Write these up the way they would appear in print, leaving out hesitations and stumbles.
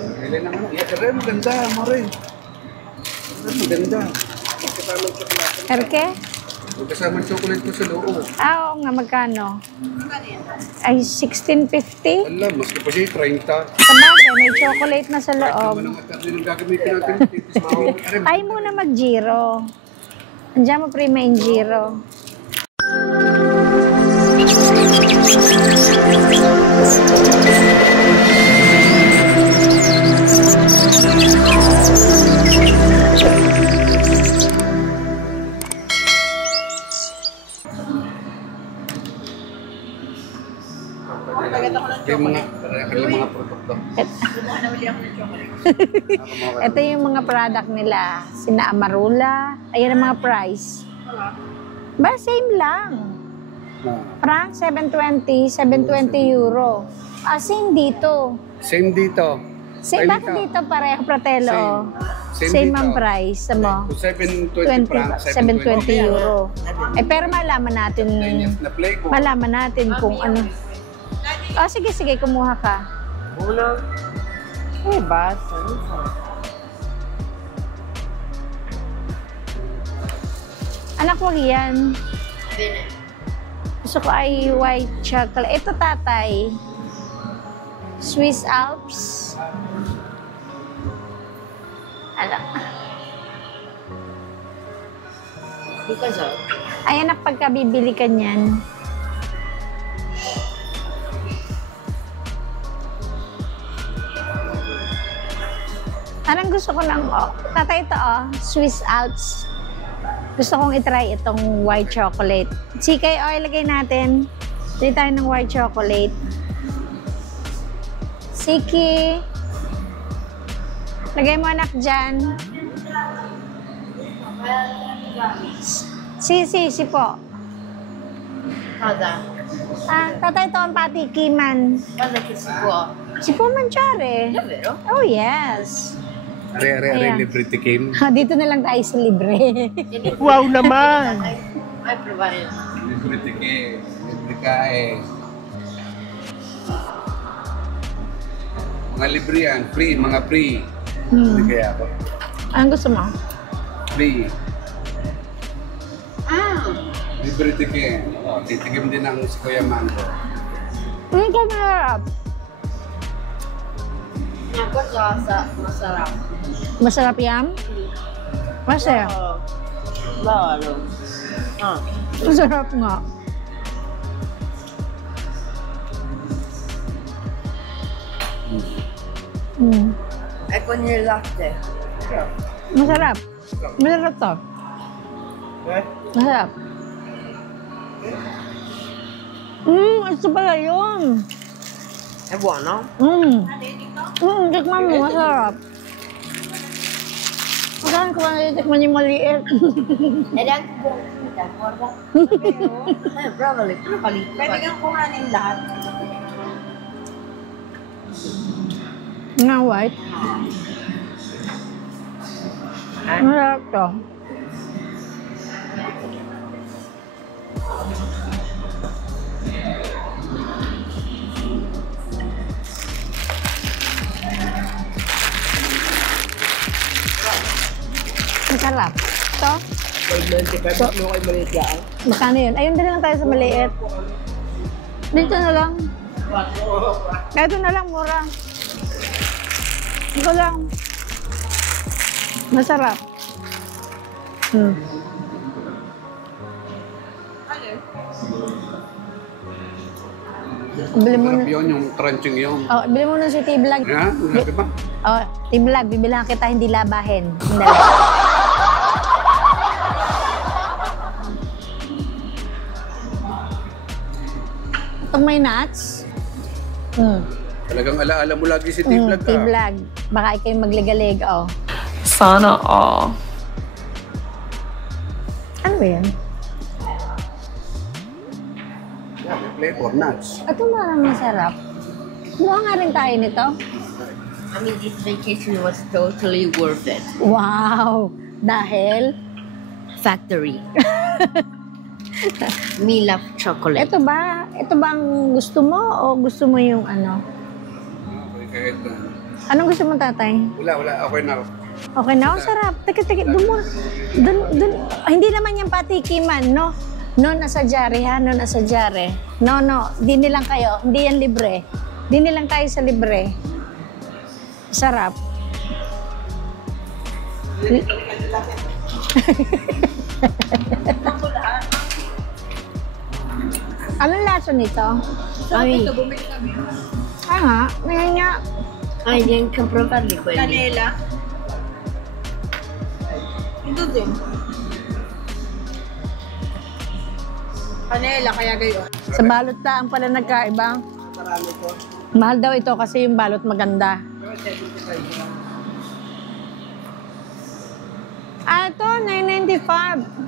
Kailan naman. Ere, maganda, more. Maganda. Kasamang chocolate. Erke? Kasamang chocolate ko sa loob. Oo nga, magkano? Ay, 16.50? Alam, maski pa siya 30. Sabagay, may chocolate na sa loob. Ano nga tayo yung gagamitin natin? Ay muna mag-giro. Andiyan mo prima in giro. Yung mga produkto. Ito yung mga product nila. Sina Amarula. Ayan ang mga price. Ba, same lang. Franc, 720, 720 euro. Ah, same dito. Same dito. Same, bakit dito pareho, Fratello? Same ang price. Mo? 720 franc, 720 euro. Eh, pero malaman natin, kung ano. Oh, sige, kumuha ka. Una. Eh, basta. Anak, wag yan. Gusto ko ay white chocolate. Ito, tatay. Swiss Alps. Anak. Because of? Ay, anak, pagka bibili ka niyan. Parang gusto ko lang, oh, tatay ito, oh, Swiss Alps. Gusto kong itry itong white chocolate. Sikay, oh, ilagay natin. Try tayo ng white chocolate. Siki. Lagay mo, anak, dyan. Si po. Kada. Ah, tatay ito ang patikiman. Kada kasi po. Si po manchare. Davvero? Oh, yes. Are, Ayan. libre tikim. Dito na lang tayo sa libre. Wow naman! Ay, provide. Libre tikim. Libre kae. Mga libre yan. Free, mga free. Hindi kaya ako. Anong gusto mo? Free. Ah! Libre tikim. Oh, titikim din ang si Kuya Mango. Ano ka masarap? Ako sa masarap. Masarap yan? Masarap. Lalo. Ah. Masarap nga. Ay, con il latte. Masarap. Masarap to. Masarap. Ito pala yun. È buono? Tikman mo, masarap. Saan ko ba natitikman yung maliit? Ed è anche buono. Guarda. Provali. Pwede kang kuhanin lahat. Nga white. Masarap to. Masarap. Ito? 25 mo kayo maliit yan. Magkano yun? Ayun, din lang tayo sa maliit. Dito na lang. Ito na lang, mura. Ito lang. Masarap. Bili mo Sarap na. yun, yung crunching yun. Oh, bili mo na si T-Vlog. Ha? Happy ba? Oh, T-Vlog, bibilang kita hindi labahin. Hindi. Itong may nuts. Talagang alaala mo lagi si T-Vlog ka. T-Vlog. Baka ikaw yung magligalig, oh. Sana all. Ano ba yan? Yeah, may flavor nuts. Ito parang masarap. Kumuha nga rin tayo nito. I mean, this vacation was totally worth it. Wow! Dahil? Factory. Me love chocolate. Ito ba? Ito ba ang gusto mo o gusto mo yung ano? Okay, kahit Anong gusto mo, tatay? Wala. Okay na. Okay na, ang sarap. Teka, doon mo. Doon. Hindi naman yung patikiman, no? No, nasa jare, ha? No, nasa jare. No. Di nilang kayo. Hindi yan libre. Di nilang tayo sa libre. Sarap. Anong lasa nito? Ay, Nga, ngayon nga. ay, yan ka properly ko. Canela. Ito din. Canela, kaya gayon. Sa balot lang pala nagkaiba. Marami ko. Mahal daw ito kasi yung balot maganda. Ito, 995.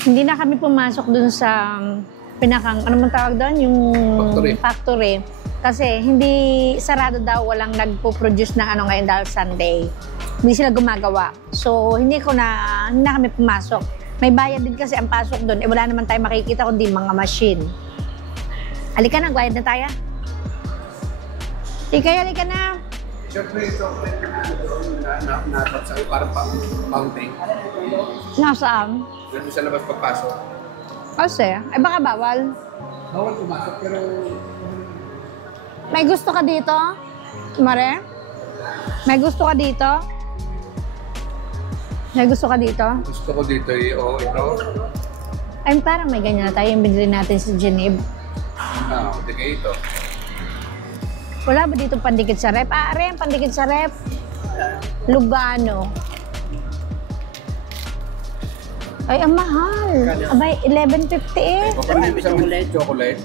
Hindi na kami pumasok dun sa pinakang, ano man tawag doon? Yung factory. Kasi hindi sarado daw, walang nagpo-produce ng ano ngayon dahil Sunday. Hindi sila gumagawa. So, hindi na kami pumasok. May bayad din kasi ang pasok doon. Wala naman tayo makikita kundi mga machine. Halika na, bayad na tayo. Ikay, halika na. Siyempre ito, sa parang fountain. Nasaan? Nandun sa labas pagpasok. Kasi, ay baka bawal. Bawal pumasok pero... May gusto ka dito? Mare? May gusto ka dito? May gusto ka dito? Gusto ko dito ito. Ay, parang may ganyan na tayo. Yung binili natin sa Geneve. Hindi kayo ito. Wala ba dito pandikit sa rep? Ren, pandikit sa rep. Lugano. Ay, ang mahal. Abay, 11.50 eh. Kapag isang chocolate.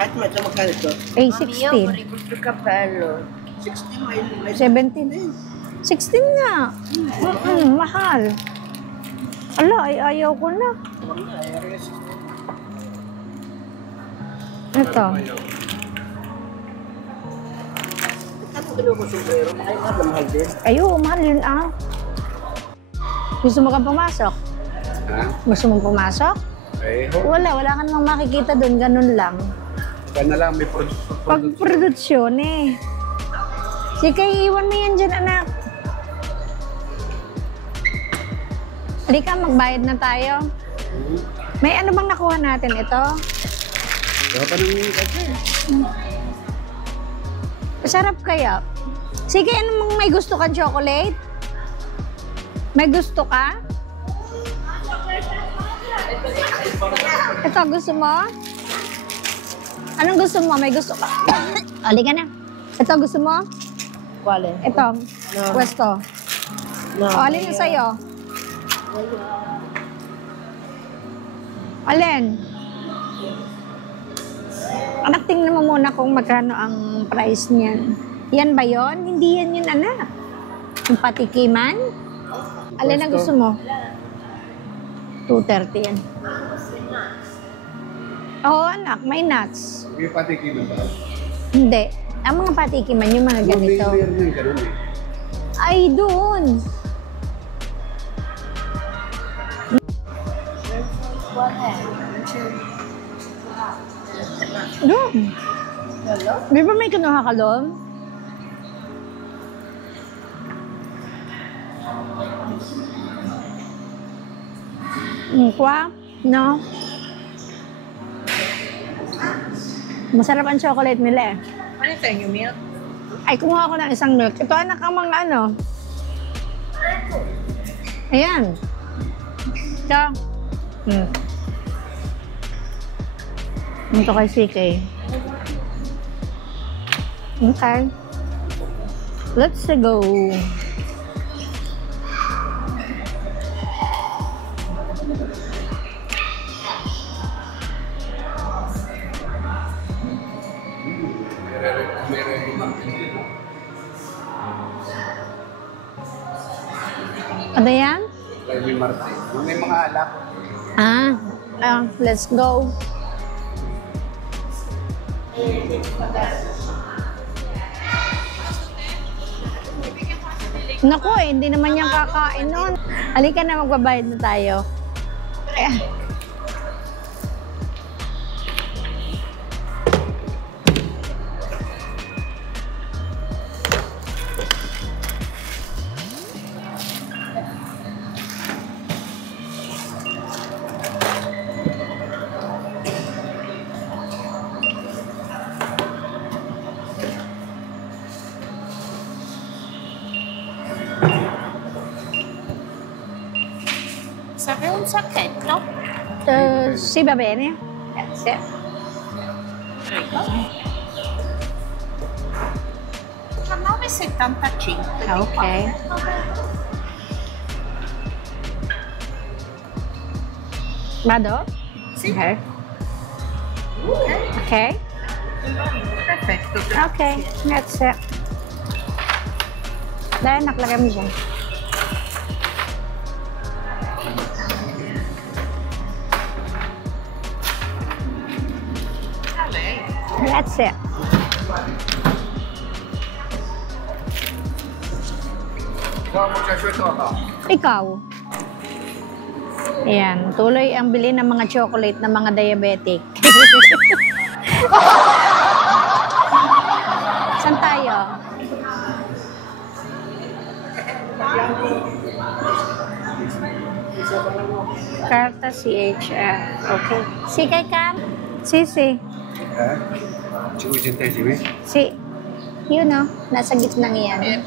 Kahit may sa magkano ito? Ay, Mamiyo, 16. maribos ka kapelo. 60 may 17. 16 nga. Mahal. Ala, ay ayaw ko na. Ito. Ano kilo ko sombrero? Mahal din. Ayo, mahal yun ah. Gusto mo kang pumasok? Ha? Gusto mong pumasok? Eh, Wala ka namang makikita doon. Ganun lang. Kaya na lang may Pagproduksyon eh. Sige, iwan mo yan dyan, anak. Halika, magbayad na tayo. May ano bang nakuha natin ito? Kaya pa nang kasi. Masarap kaya. Sige, anong may gusto kang chocolate? May gusto ka? Ito, gusto mo? Anong gusto mo? May gusto ka? Halika na. Ito, gusto mo? Quale? Ito, pwesto. No. O, alin na sa'yo? Alin? Anak, tingnan mo muna kung magkano ang price niyan. Yan ba yon? Hindi yan yun, anak. Yung patikiman? Alin ang gusto mo? 230 yan. Oo, anak. May nuts. May patikiman ba? Hindi. Ang mga patikiman, yung mga ganito. Meron na yung ganun eh. Ay, doon. Doon. Di ba may kinuha ka doon? Kwa? No? Masarap ang chocolate nila eh. Ano sa inyo, milk? Ay, kumuha ko ng isang milk. Ito anak ang mga ano. Ayan. Ito. Ito kay CK. Okay. Let's go. Ano yan? Remy Martin. May mga alak. Let's go. Naku hindi naman yan kakain nun. Halika na, magbabayad na tayo. Serve un sacchetto? Sì, va bene. Grazie. 19,75. Ok. Vado? Sì. Ok. Ok. Perfetto. Ok, grazie. Dai, naklagay mo dyan. Grazie. Ikaw magsaswito ako. Ikaw. Ayan, tuloy ang bili ng mga chocolate ng mga diabetic. Saan tayo? Carta CHF. Okay. Si kay Cam? Si. Ha? Sige, sige. Si. Yun o, nasa gitna yan.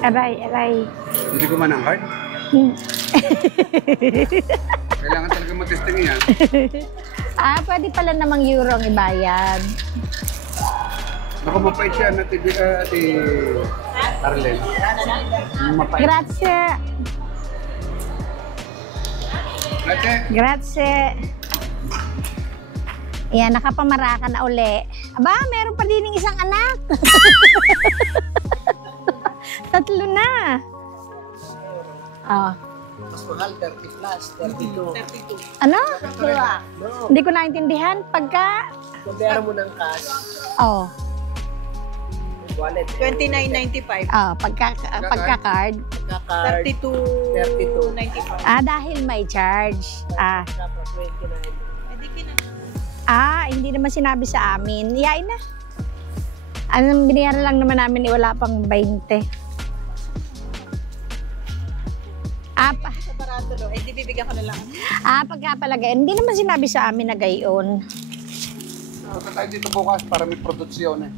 Aray. Hindi ko man ang card. Hmm. Kailangan talaga matesting yan. Pwede pala namang euro ang ibayad. Naku, mapait siya na ati Arlen. Mapait. Grazie. Ate, Grazie. Ayan, nakapamara ka na uli. Aba, meron pa din isang anak. Tatlo na. Oh. Mas mahal, 30 plus, 32. Ano? No, Hindi ko naintindihan. Pagka... kumpara mo ng cash, Oh. wallet. 29.95. Pagka-card. Pagka-card, 32.95. Dahil may charge. Dapat 29. Hindi naman sinabi sa amin. Yain na. Anong binayaran lang naman namin, wala pang 20. Sa barato do, di bibigyan ko na lang. Pagkapalagay, hindi naman sinabi sa amin na gayon. punta tayo dito bukas para may produksyon eh.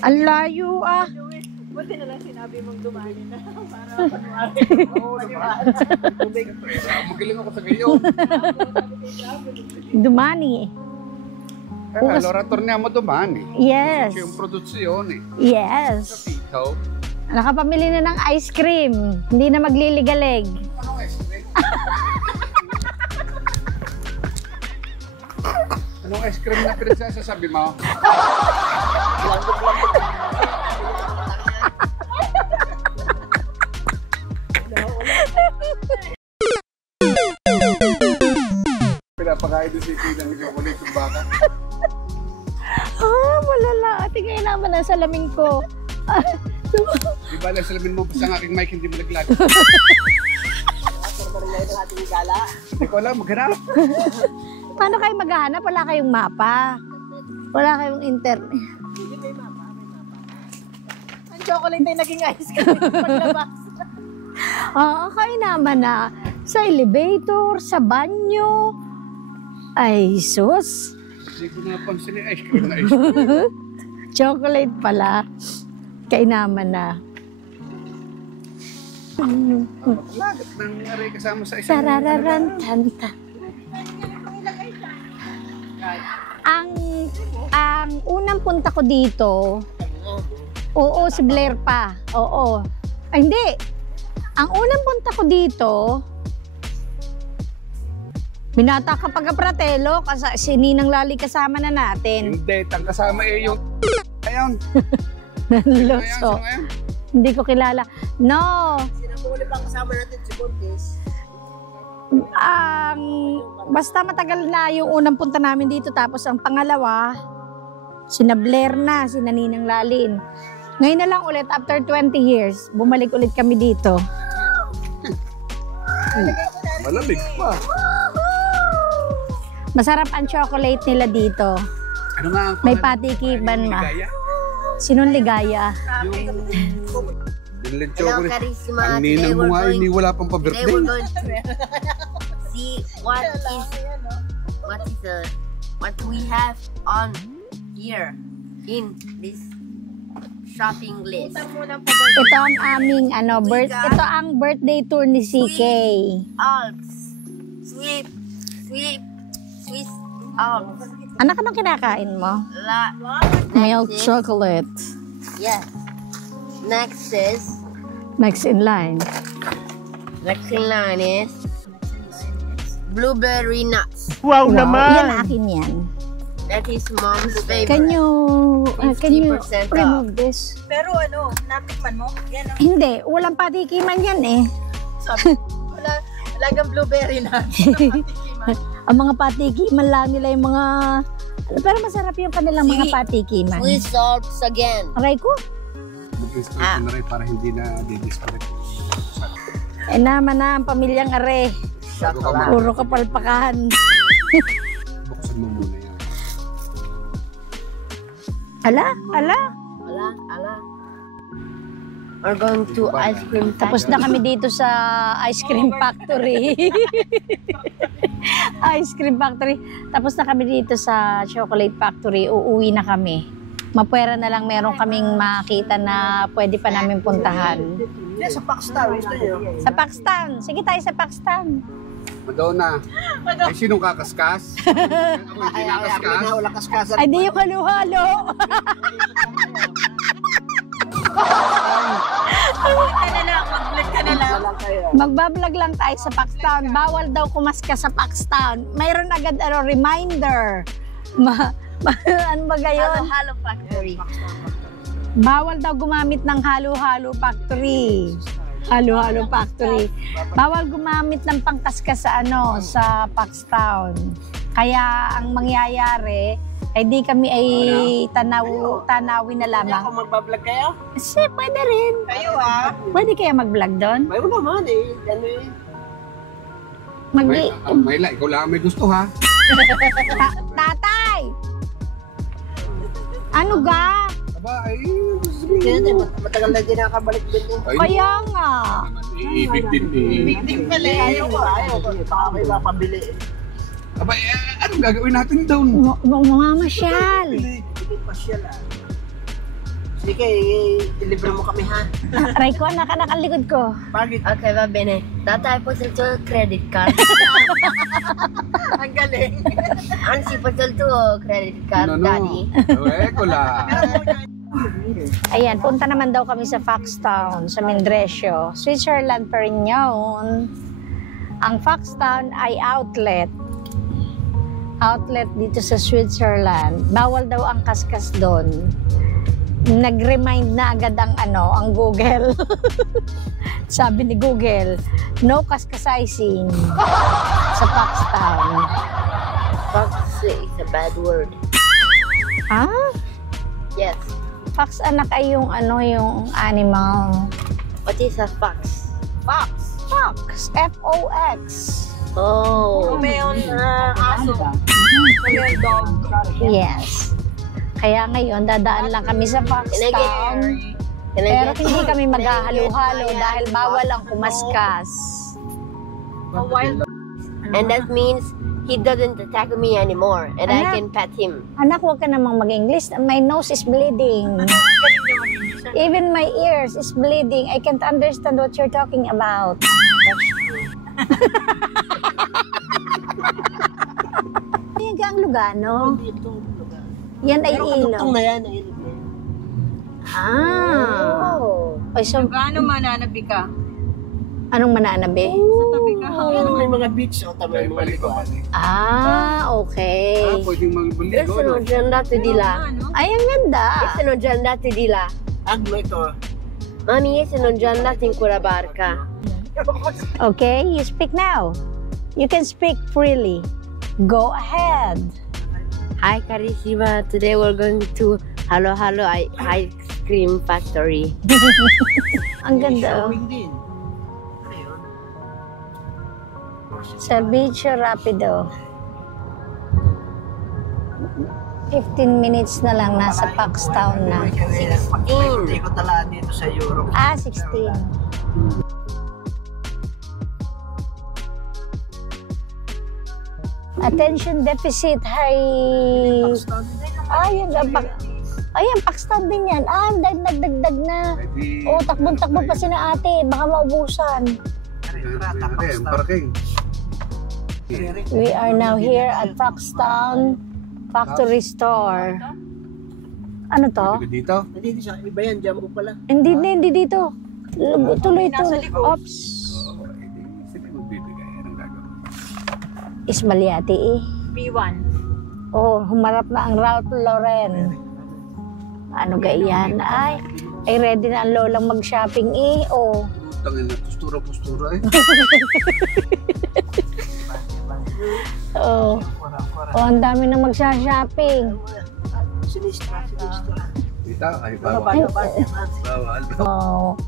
Ang layo Buti na lang sinabi mong dumali na. Para Oo, magaling ako sa gayon. Dumani. Bukas- Lorator niya mo duman eh. Yes. Kasi yung produksyon eh. Yes. Ikaw, Nakapamili na ng ice cream. Hindi na magliligalig. anong ice cream? Anong ice cream na pinagsasasabi mo? Pinapakain doon si Tina ng chocolate yung baka. Malala. Tingnan naman ang salamin ko. Di ba lang salamin mo basta ang aking mic hindi mo naglag? Hindi ko alam, maghanap. Paano kayo maghahanap? Wala kayong mapa. Wala kayong internet. ang chocolate ay naging ice cream paglabas. Kayo naman na sa elevator, sa banyo. Ay, sus. Hindi ko napansin yung ice cream na ice cream. Chocolate pala. Kayo naman na. Lagat ng aray kasama sa isang... Tarararantanta. Ang unang punta ko dito, oo, si Blair pa. Oo. Ay, hindi. Ang unang punta ko dito, binata ka pagka-pratelo, kasi si Ninang Lali kasama na natin. Hindi, ang kasama eh yung... Ayun. Nanloso. Ayun. Hindi ko kilala. No. Kasama natin si Buntis. Basta matagal na yung unang punta namin dito. Tapos ang pangalawa, sina Blair na, sina Ninang Lalin. Ngayon na lang ulit, after 20 years, bumalik ulit kami dito. Malamig pa. Masarap ang chocolate nila dito. Ano nga ang May pangalan? patikiban ma. Ligaya? Sinong ligaya? Yung Hello, chocolate. Charisma. Ang Today ninang mo we're nga, going- hindi wala pang Today pa-birthday. we're going to see what we have on here in this shopping list. Ito ang aming ito ang birthday tour ni CK. Alps, Swiss Alps, Anak, anong kinakain mo? Milk Next is- chocolate. Yes. Next is Next in line. blueberry nuts. Wow, Yan akin yan. That is mom's favorite. Can you 50% off. remove this? Pero ano, natikman mo? Yan ang Hindi, walang patikiman yan eh. lagang blueberry na. Ang mga patikiman lang nila yung mga... Pero masarap yung kanilang mga Sweet. patikiman. Swiss Alps again. Aray ko. Mag-install ko na rin para hindi na di-disconnect. Eh naman na ang pamilyang are. Bago ka mo, Puro kapalpakan. buksan mo muna yan. Ala. Ala. We're going to ice cream Tapos na kami dito sa ice cream factory. Ice cream factory. Tapos na kami dito sa chocolate factory. Uuwi na kami. Mapwera na lang meron kaming makita na pwede pa namin puntahan. Yan, sa Paxtown. Gusto niyo? Sa Paxtown. Sige tayo sa Paxtown. Madonna, ay sinong kakaskas? Ako hindi nakaskas. Wala kaskasan. Ay, di yung halo-halo. Mag-vlog ka na lang. Lang kayo. Magbablog lang tayo sa Paxtown. Bawal daw kumaska sa Paxtown. Mayroon agad reminder. Ano ba gayon? Halo Factory. Bawal daw gumamit ng halo-halo factory. Halo-halo factory. Bawal gumamit ng pangkaskas sa sa Paxtown. Kaya ang mangyayari ay di kami ay tanawin na lamang. Kung magbablog kayo? Kasi pwede rin. Kayo ah. Pwede kaya mag-vlog doon? Mayroon naman eh. Ano eh. Mayla, ikaw lang ang may gusto ha. Tatay! Ano ga? Aba, ay, Kaya matagal na din nakabalik din eh. ay, Kaya nga. iibig din eh. Din pala Ayaw ko. Baka may mapabili eh. Aba, anong gagawin natin doon? Mamasyal. Hindi pa siya lang. Sige, i-deliver mo kami ha. Aray ko, nakalikod ko. Bakit? Okay, va bene. Tatay po sa credit card. Ang galing. Ansi po sa credit card, daddy. Ko lang. Ayan, punta naman daw kami sa Foxtown, sa Mendresio, Switzerland pa rin yun. Ang Foxtown ay outlet. Outlet dito sa Switzerland. Bawal daw ang kaskas doon. Nag-remind na agad ang Google. Sabi ni Google, no kaskasizing sa Foxtown. Fox is a bad word. Ha? Yes. Fox anak ay yung yung animal. What is a fox? Fox. Fox. F-O-X. Oh. Romeo aso. Romeo dog. Yes. Kaya ngayon, dadaan lang kami sa Foxtown. Can I Pero get- hindi kami can I maghahalo-halo get dahil bawal ang kumaskas. A wild And that means he doesn't attack me anymore and I Anak. can pet him. Anak, huwag ka namang mag-English. My nose is bleeding. Even my ears is bleeding. I can't understand what you're talking about. Ayan ka ang Lugano. Dito. Yan ay Pero ilog. katugtong na yan. Ay, ilog na yan. Ay, so, Lugano mananabi ka. anong mananabi? Sa tabi ka. Ayan, may mga beach. O, tama Ay, yung mga balik ko, likuan. balik. Okay. Pwedeng magbalik. Listen on Janda to Dila. Ano? Ay, ang ganda. Listen on Janda to Dila. Agno ito. Mami, listen on Janda to Curabarca. Okay, you speak now. You can speak freely. Go ahead. Hi, Karishima. Today we're going to Halo Halo Ice Cream Factory. Ang ganda. Oh. Showing din. Ayun. Servicio Rapido. 15 minutes na lang, nasa Paxtown na. Ikot na lahat dito sa Europe. 16. Attention deficit high. Ayan, Paxtown din yan. Nagdagdag na. Oh, takbon-takbo pa si na ate. Baka maubusan. Parking. We are now here at Paxtown Factory Store. Ano to? Dito? Hindi siya. Iba yan. Jumbo pala. Hindi dito. Tuloy-tuloy. Oops. Sino magbibigay? Anong gagawin? Ismaliati eh. B1. Oh, humarap na ang Ralph Lauren. Ano ganyan? Ay, ready na ang lolang mag-shopping eh. Oh. Tangin na, postura eh. Oh. Oh, ang dami na magsha-shopping. Sinistra. Dito, ay bawal. Bawal. Oh.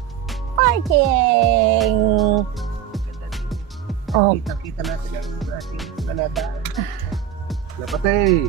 Parking. Oh. Kita-kita natin ang ating Canada. Dapat eh.